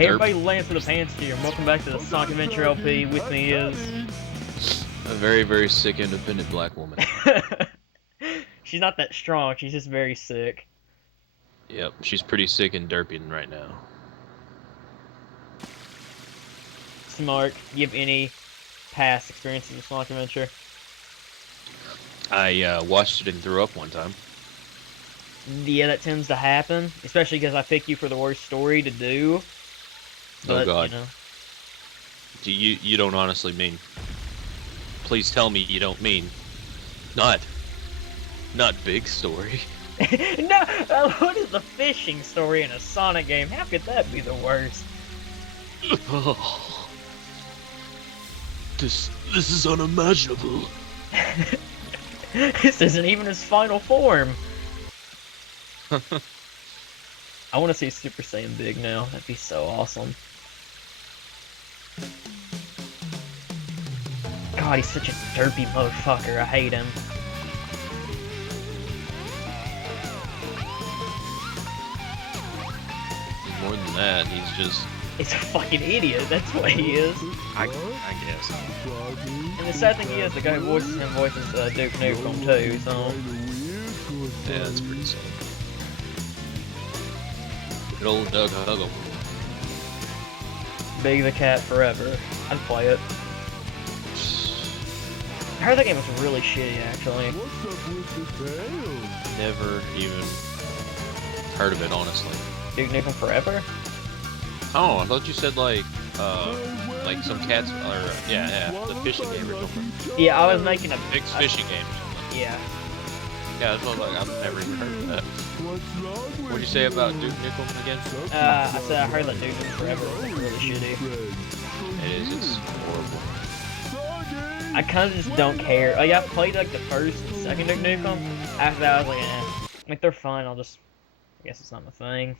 Hey everybody, Lance with the Pants here, and welcome back to the Sonic Adventure LP. With me is... a very, very sick, independent black woman. She's not that strong, she's just very sick. Yep, she's pretty sick and derping right now. Smart, you have any past experiences with Sonic Adventure? I watched it and threw up one time. Yeah, that tends to happen, especially because I pick you for the worst story to do. But, Oh god. you know. You don't honestly mean. Please tell me you don't mean. Not big story. No, what is the fishing story in a Sonic game? How could that be the worst? This is unimaginable. This isn't even his final form. I want to see Super Saiyan Big now. That'd be so awesome. God, he's such a derpy motherfucker. I hate him. More than that, he's just... He's a fucking idiot. That's what he is. I guess. And the sad thing is, the guy who voices him voices Duke Nukem too, so... Yeah, that's pretty sad. Good old Doug Huggle. Big the Cat forever. I'd play it. I heard that game was really shitty, actually. Never even heard of it, honestly. Duke Nukem Forever? Oh, I thought you said like some cats, or yeah, the fishing game or something. Yeah, I was making a... Big fishing game or something. Yeah. Yeah, that's what I was like, I've never even heard of that. What'd you say about Duke Nukem again? I said I heard that Duke Nukem Forever was like, really shitty. It is, it's horrible. I kind of just don't care. Like, I played like the first and second Duke Nukem. After that, I was like, eh. Like, they're fine, I guess it's not my thing.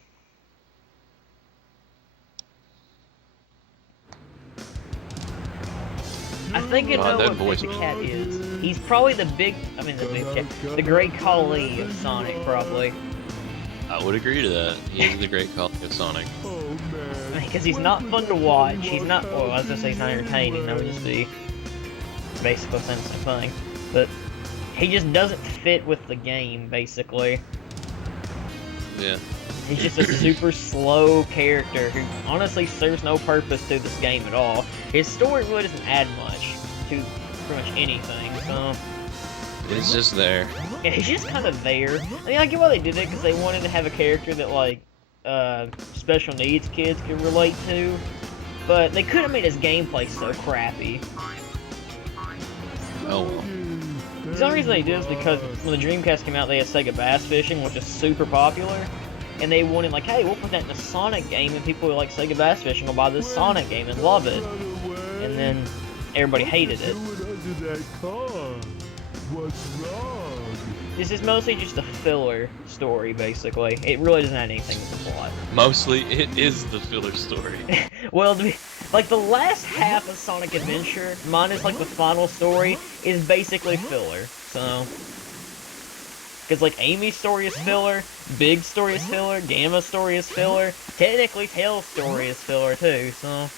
I think I know what Big the Cat is. He's probably the Big Cat, the Great Khali of Sonic, probably. I would agree to that. He is the Great Khali of Sonic. Because he's not fun to watch. He's not, well, I was gonna say he's not entertaining. That would just be basically saying the same thing. But he just doesn't fit with the game, basically. Yeah. He's just a super slow character who honestly serves no purpose to this game at all. His story really doesn't add much to pretty much anything, so... It's just there. Yeah, he's just kind of there. I mean, I get why they did it, because they wanted to have a character that, like, special needs kids could relate to. But they could have made his gameplay so crappy. Oh well. The only reason they did is because when the Dreamcast came out, they had Sega Bass Fishing, which is super popular. And they wanted, like, hey, we'll put that in a Sonic game, and people who like Sega Bass Fishing will buy this Sonic game and love it. And then everybody hated it. This is mostly just a filler story, basically. It really doesn't add anything to the plot. Mostly, it is the filler story. Well, like, the last half of Sonic Adventure, minus, like, the final story, is basically filler, so... Because, like, Amy's story is filler, Big's story is filler, Gamma's story is filler, technically Tails' story is filler, too, so...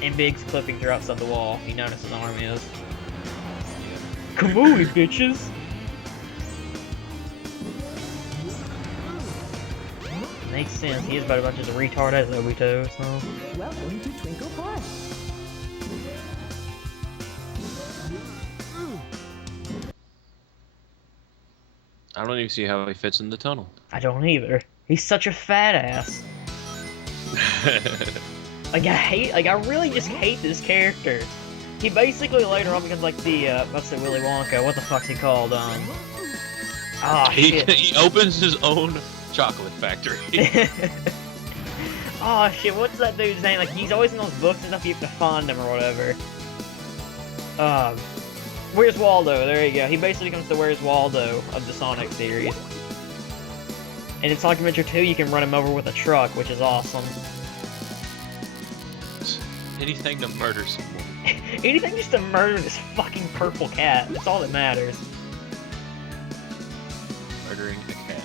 And Big's clipping through outside the wall, you notice his arm is. Come on, bitches! Makes sense, he is about as much as a retard as Obito, so... Welcome to Twinkle Park. I don't even see how he fits in the tunnel. I don't either. He's such a fat ass. Like, I really just hate this character. He basically later on becomes like the, let's say Willy Wonka, what the fuck's he called, shit. He opens his own chocolate factory. Oh shit, what's that dude's name? Like, he's always in those books and stuff, you have to find him or whatever. Where's Waldo? There you go. He basically becomes the Where's Waldo of the Sonic series. And in Sonic Adventure 2, you can run him over with a truck, which is awesome. Anything to murder someone. Anything just to murder this fucking purple cat. That's all that matters. Murdering a cat.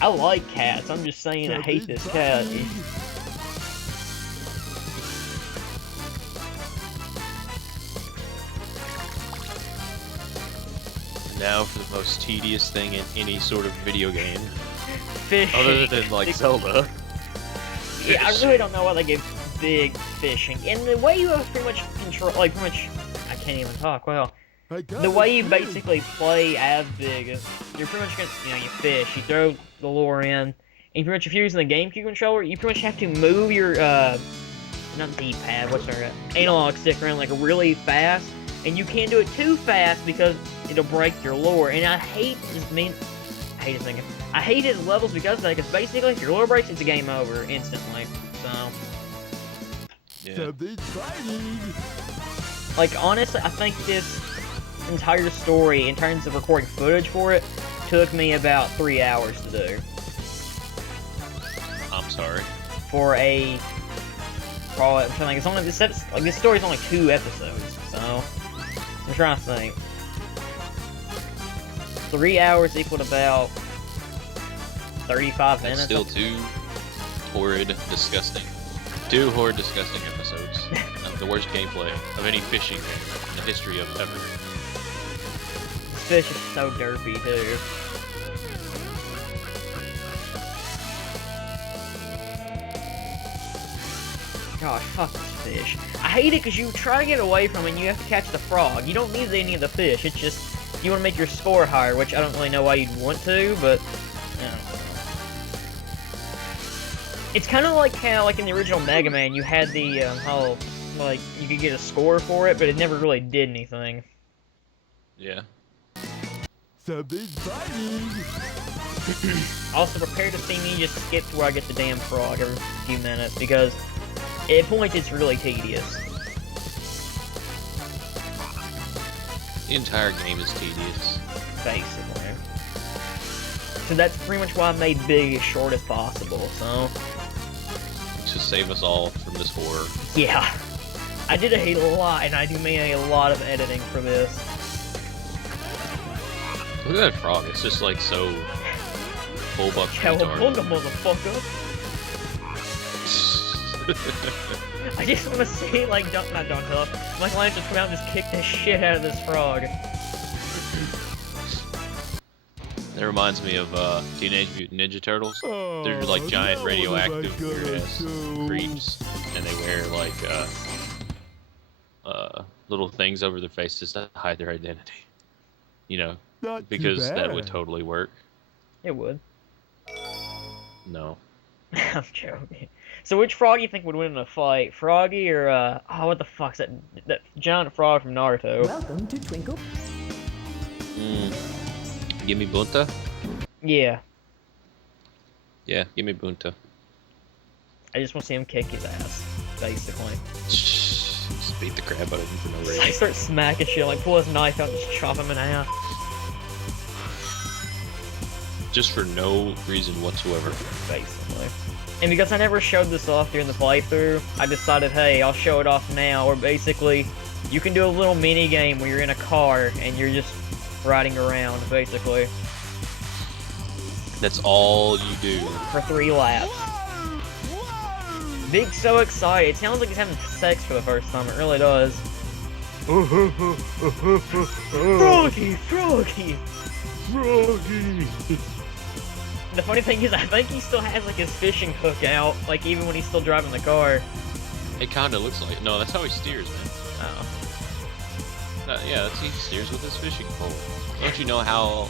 I like cats. I'm just saying I hate this cat. Now for the most tedious thing in any sort of video game. Fishing. Other than, like, Zelda. Yeah, I really don't know why they give big fishing. And the way you have pretty much control, like, pretty much, I can't even talk, well. The way you basically play as Big is, you're pretty much gonna, you know, you fish, you throw the lure in, and pretty much if you're using the GameCube controller, you pretty much have to move your, not D-pad, what's our, analog stick around, like, really fast, and you can't do it too fast because it'll break your lure, and I hate his levels because of that, because basically, if your lure breaks, it's a game over, instantly, so. Yeah. Like, honestly, I think this entire story, in terms of recording footage for it, took me about 3 hours to do. I'm sorry. For a... Probably, I'm trying to think, it's only, this story's only 2 episodes, so... I'm trying to think. 3 hours equaled about 35 minutes. That's still 2 horrid, disgusting. 2 horrid, disgusting episodes. The worst gameplay of any fishing game in the history of ever. This fish is so derpy, too. Gosh, fuck this fish. I hate it because you try to get away from it and you have to catch the frog. You don't need any of the fish, it's just, you want to make your score higher, which I don't really know why you'd want to, but, you know. It's kind of like how, like in the original Mega Man, you had the, how, like, you could get a score for it, but it never really did anything. Yeah. Also, prepare to see me just skip to where I get the damn frog every few minutes, because at points it's really tedious. The entire game is tedious. Basically. So that's pretty much why I made Big as short as possible, so... To save us all from this horror. Yeah. I did a lot, and I do mean a lot of editing for this. Look at that frog, it's just like so... full buck Cowabunga, motherfucker! I just want to see, like, Michelangelo come out and just kick the shit out of this frog. That reminds me of Teenage Mutant Ninja Turtles. They're like giant radioactive weird-ass creeps, and they wear like little things over their faces to hide their identity. You know, because that would totally work. It would. No. I'm joking. So which frog do you think would win in a fight? Froggy or, oh, what the fuck's that giant frog from Naruto? Welcome to Twinkle. Give me Bunta? Yeah. Yeah, give me Bunta. I just want to see him kick his ass, basically. Just beat the crap out of him for no I reason. start smacking shit, like pull his knife out and just chop him in half. Just for no reason whatsoever. Basically. And because I never showed this off during the playthrough, I decided, hey, I'll show it off now, or basically, you can do a little mini game where you're in a car and you're just riding around, basically. That's all you do. For 3 laps. Big's so excited. It sounds like he's having sex for the first time. It really does. Froggy! Froggy! Froggy! The funny thing is, I think he still has, like, his fishing hook out, like, even when he's still driving the car. It kinda looks like... No, that's how he steers, man. Oh. Yeah, that's he steers with his fishing pole. Don't you know how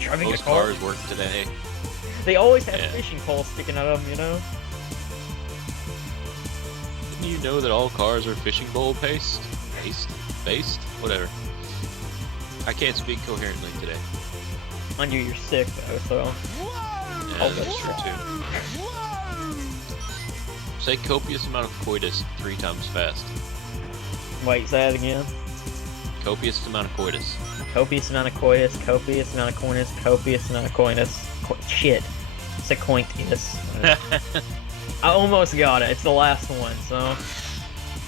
Driving most a car? cars work today? They always have Yeah. fishing poles sticking out of them, you know? Didn't you know that all cars are fishing pole based? Based? Whatever. I can't speak coherently today. Mind you, you're sick, though, so... Yeah, that's true too. Say copious amount of coitus 3 times fast. Wait, say that again. Copious amount of coitus. Copious amount of coitus, copious amount of coinus, copious amount of coinus. Shit. It's a cointus. I almost got it. It's the last one, so...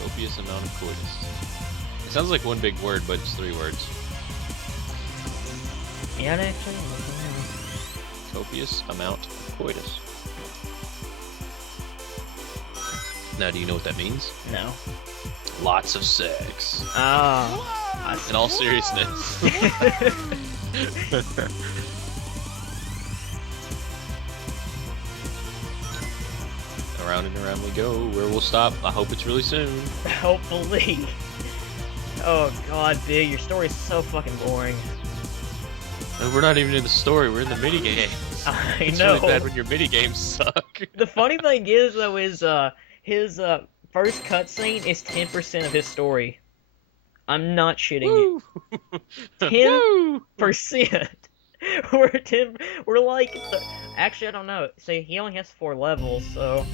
Copious amount of coitus. It sounds like one big word, but it's 3 words. Yeah, actually. Copious amount of coitus. Now, do you know what that means? No. Lots of sex. Ah. In all seriousness. Around and around we go. Where we'll stop, I hope it's really soon. Hopefully. Oh god, Big, your story is so fucking boring. And we're not even in the story, we're in the minigame. I It's know. really bad when your minigames suck. The funny thing is, though, is his first cutscene is 10% of his story. I'm not shitting you. Woo! 10%. We're like, actually, I don't know. See, he only has 4 levels, so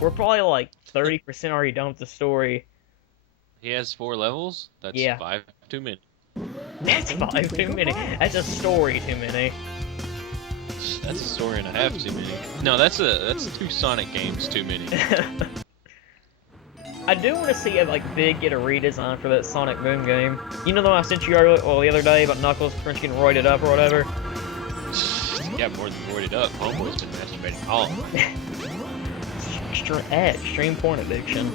we're probably like 30% already done with the story. He has 4 levels? That's Yeah. 5 too many. That's 5 too many. That's a story too many. That's a story and a half too many. No, that's 2 Sonic games too many. I do want to see like Big get a redesign for that Sonic Boom game. You know the one I sent you earlier, well, the other day about Knuckles French getting roided up or whatever? Yeah, more than roided up. Homeboy's been masturbating all. Extreme porn addiction.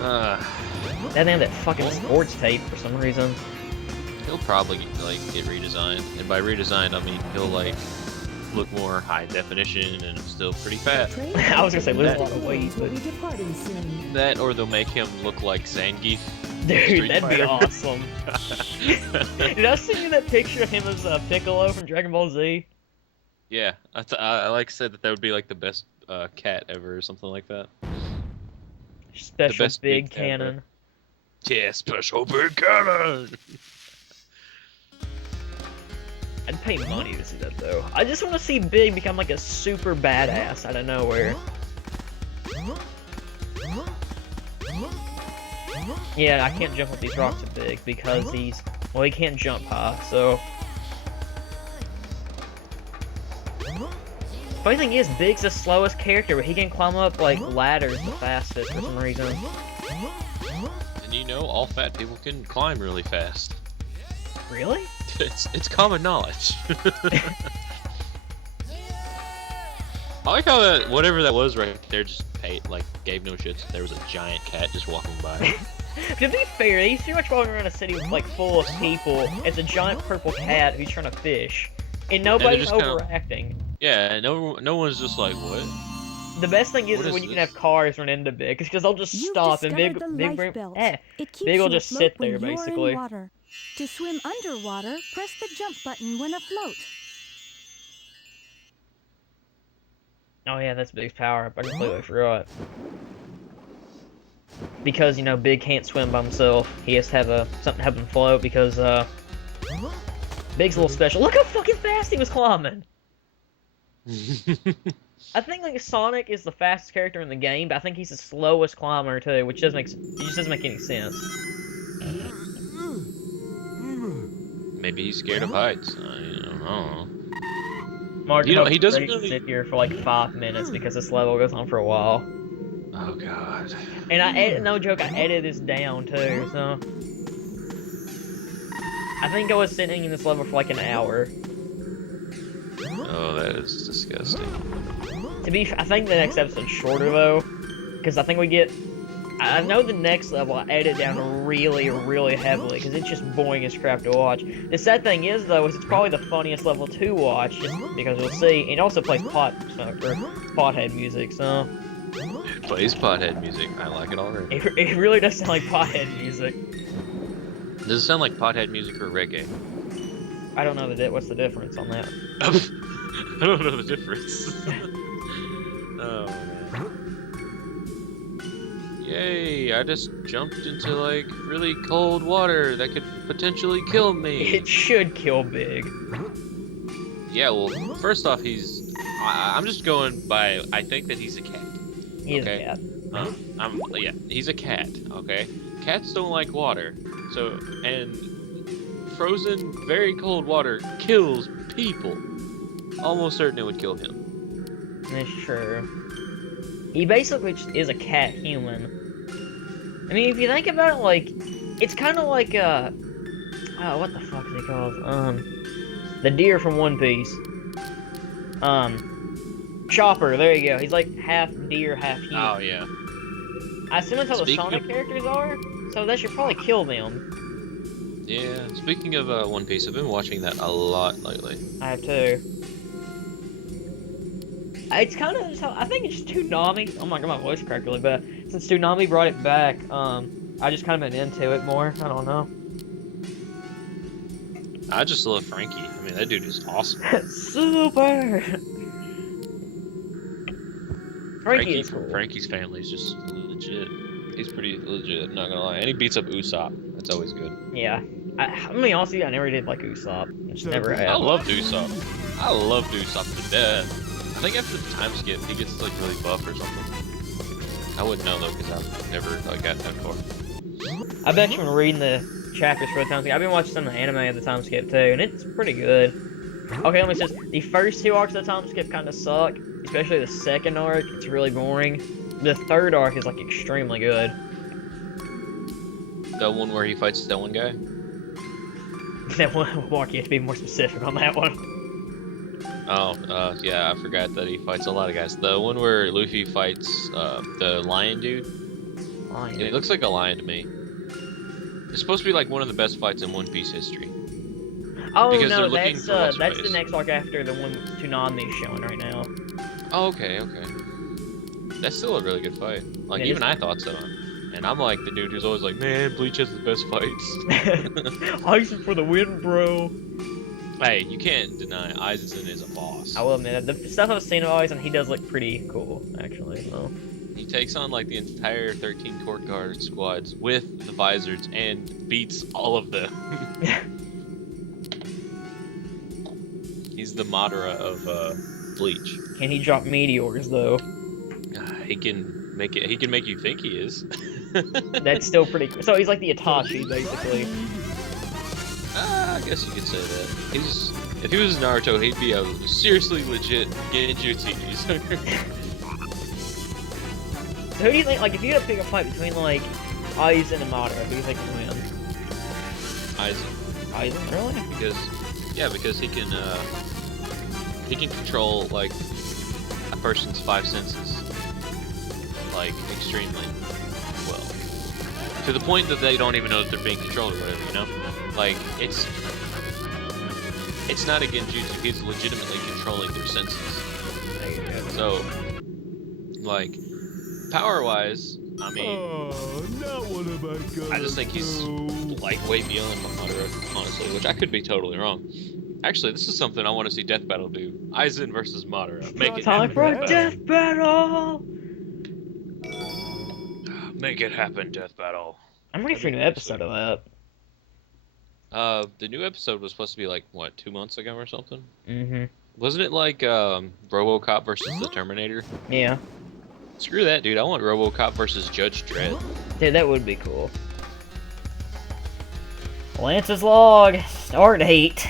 That damn that fucking sports tape for some reason. He'll probably like get redesigned, and by redesigned I mean he'll like look more high definition and still pretty fat. I was gonna say lose a lot of weight, but that or they'll make him look like Zangief. dude, that'd be awesome. Did I send you that picture of him as Piccolo from Dragon Ball Z? Yeah, I like said that would be like the best cat ever or something like that. Special best big big cannon. ever. Yeah, special big cannon. I'd pay money to see that though. I just want to see Big become like a super badass out of nowhere. Yeah, I can't jump with these rocks at Big because he can't jump high, so. Funny thing is, Big's the slowest character, but he can climb up like ladders the fastest for some reason. And you know, all fat people can climb really fast. Really? It's common knowledge. I like how that whatever that was right there just gave no shits. There was a giant cat just walking by. To be fair, he's pretty much walking around a city like full of people. It's a giant purple cat who's trying to fish, and nobody's overacting. Yeah, no one's just like, what? The best thing is What is when you can this? have cars run into Big, because they'll just stop and Big will just sit there basically. To swim underwater, press the jump button when afloat. Oh yeah, that's Big's power up. I completely forgot. Because, you know, Big can't swim by himself. He has to have something to help him float because, Big's a little special. Look how fucking fast he was climbing! I think, like, Sonic is the fastest character in the game, but I think he's the slowest climber, too, which it just doesn't make any sense. Maybe he's scared of heights. I don't know. Mark, You know, he doesn't really sit here for like 5 minutes because this level goes on for a while. Oh god. And no joke, I edited this down too, so I think I was sitting in this level for like an hour. Oh, that is disgusting. I think the next episode's shorter though, because I think we get. I know the next level I edited down really, really heavily because it's just boring as crap to watch. The sad thing is though, is it's probably the funniest level to watch just because we'll see. And it also plays pothead music, so. It plays pothead music. I like it already. It really does sound like pothead music. Does it sound like pothead music or reggae? I don't know what's the difference on that. I don't know the difference. Oh man. Yay, I just jumped into like really cold water that could potentially kill me. It should kill Big. Yeah, well, first off, I'm just going by, I think that he's a cat. He is a cat. Yeah, he's a cat, okay? Cats don't like water, and frozen, very cold water kills people. Almost certain it would kill him. That's true. He basically just is a cat human. I mean, if you think about it, like, it's kind of like, oh, what the fuck is he called? The deer from One Piece. Chopper, there you go. He's like half deer, half human. Oh yeah. I assume that's how the Speaking Sonic of- characters are, so that should probably kill them. Yeah. Speaking of One Piece, I've been watching that a lot lately. I have too. It's kind of, I think it's just Toonami. Oh my god, my voice cracked really bad. Since Toonami brought it back, I just kind of been into it more. I don't know. I just love Frankie. I mean, that dude is awesome. Super. Frankie is from cool. Frankie's family is just legit. He's pretty legit, not gonna lie. And he beats up Usopp. That's always good. Yeah. I mean, honestly, I never did like Usopp. I just never I have. loved Usopp. I loved Usopp to death. I think after the time skip, he gets like really buff or something. I wouldn't know though, because I've never like got that far. I've been actually reading the chapters for the time skip. I've been watching some of the anime of the time skip too, and it's pretty good. Okay, let me just. The first two arcs of the time skip kind of suck, especially the second arc. It's really boring. The third arc is like extremely good. The one where he fights that one guy? That one, Mark, you have to be more specific on that one. Oh, yeah, I forgot that he fights a lot of guys. The one where Luffy fights the lion dude. Lion. It looks like a lion to me. It's supposed to be like one of the best fights in One Piece history. Oh because no, they're looking that's for what's that's the face. next arc after the one Toonami is showing right now. Oh, okay, okay. That's still a really good fight. Like, It even is. I thought so. And I'm like the dude who's always like, man, Bleach has the best fights. Aizen for the win, bro. Hey, you can't deny Aizen is a boss. I will admit, the stuff I've seen of Aizen, he does look pretty cool, actually. So. He takes on like the entire 13 court guard squads with the visors and beats all of them. He's the Madara of Bleach. Can he drop meteors though? He can make it. He can make you think he is. That's still pretty cool. So he's like the Itachi, basically. I guess you could say that. He's if he was Naruto, he'd be a seriously legit Genjutsu user. So who do you think, like, if you had to pick a fight between, like, Aizen and Madara, who do you think would win? Aizen, Aizen, really? because he can control like a person's 5 senses like extremely well, to the point that they don't even know that they're being controlled or whatever, you know? Like, it's not a genjutsu, he's legitimately controlling their senses. So, like, power-wise, I mean, I just think he's like way beyond Madara, honestly, which I could be totally wrong. Actually, this is something I want to see Death Battle do. Aizen versus Madara. Make it Time happen. for a death battle! Make it happen, Death Battle. I'm ready for a new episode of that. The new episode was supposed to be like, what, 2 months ago or something? Mm-hmm. Wasn't it like, RoboCop versus the Terminator? Yeah. Screw that, dude. I want RoboCop versus Judge Dredd. Dude, that would be cool. Lance's log. Start date.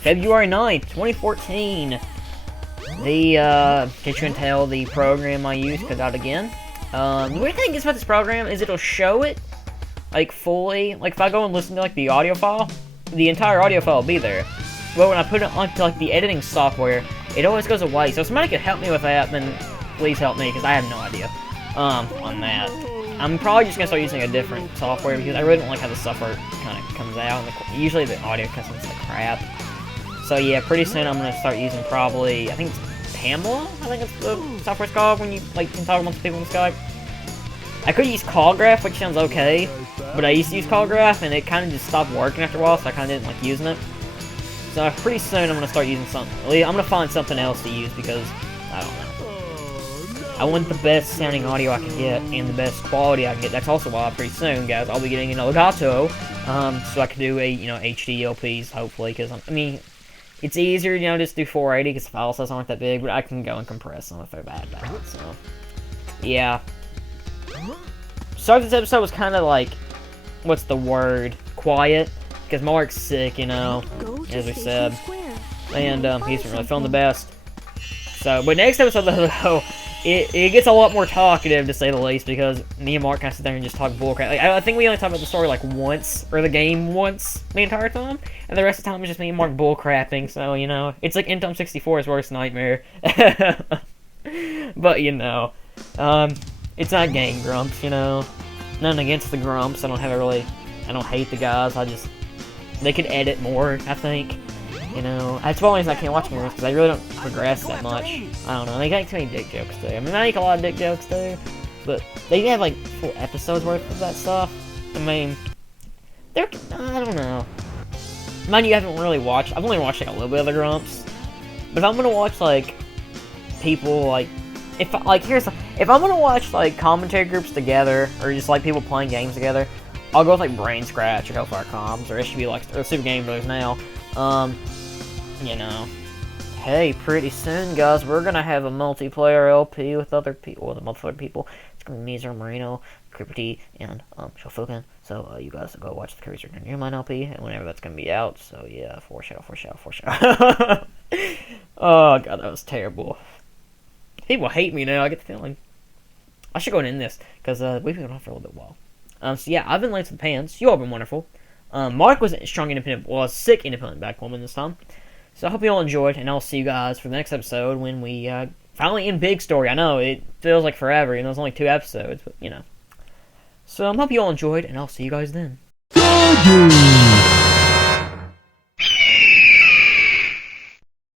February 9th, 2014. The, as you can tell, the program I use cut out again. The weird thing is about this program is it'll show it, like, fully. Like, if I go and listen to, like, the audio file, the entire audio file will be there. But when I put it onto, like, the editing software, it always goes away. So if somebody could help me with that, then please help me, because I have no idea, on that. I'm probably just gonna start using a different software, because I really don't like how the software kind of comes out. And usually the audio comes like crap. So yeah, pretty soon I'm gonna start using probably, I think it's Pamela? I think it's the software's called when you, like, can talk amongst people on Skype. I could use CallGraph, which sounds okay, but I used to use CallGraph, and it kind of just stopped working after a while, so I kind of didn't like using it. So pretty soon I'm gonna start using something. I'm gonna find something else to use, because I don't know. I want the best sounding audio I can get, and the best quality I can get. That's also why pretty soon, guys, I'll be getting an Elgato, so I can do a, HD LPs, hopefully, because, I mean, it's easier, just do 480, because the file sizes aren't that big, but I can go and compress them if they're bad, so, yeah. Sorry if this episode was kind of like, what's the word, quiet, because Mark's sick, as we said, and he's not really feeling the best. So, but next episode, though, it gets a lot more talkative, to say the least, because me and Mark kind of sit there and just talk bullcrap. Like, I think we only talk about the story like once, or the game once, the entire time, and the rest of the time is just me and Mark bullcrapping. So you know, it's like N64's worst nightmare. But you know, it's not Game Grumps. You know, nothing against the Grumps. I don't hate the guys. They could edit more, I think. You know, that's one reason I can't watch Mirrors, because I really don't progress that much. I don't know, they make too many dick jokes too. I mean, I make a lot of dick jokes too, but they have like full episodes worth of that stuff. I mean, I don't know. Mind you, I haven't really watched, I've only watched like a little bit of the Grumps, but if I'm gonna watch like people like, if I'm gonna watch like commentary groups together, or just like people playing games together, I'll go with like Brain Scratch or Hellfire Comms, or it should be like, or Super Game Bros now. You know, hey, pretty soon, guys, we're gonna have a multiplayer LP with other people, with multiplayer people. It's gonna be me, Zero Marino, Crippity, and Shofuken. So you guys go watch the Curious Return Near Mine LP, and whenever that's gonna be out. So yeah, foreshadow. Oh god, that was terrible. People hate me now. I get the feeling. I should go and end this, because we've been on for a little bit while. So yeah, I've been Lance with Pants. You all been wonderful. Mark was strong independent, well, sick independent black woman this time. So I hope you all enjoyed, and I'll see you guys for the next episode when we finally end Big Story. I know, it feels like forever, and there's only 2 episodes, but you know. So I hope you all enjoyed, and I'll see you guys then.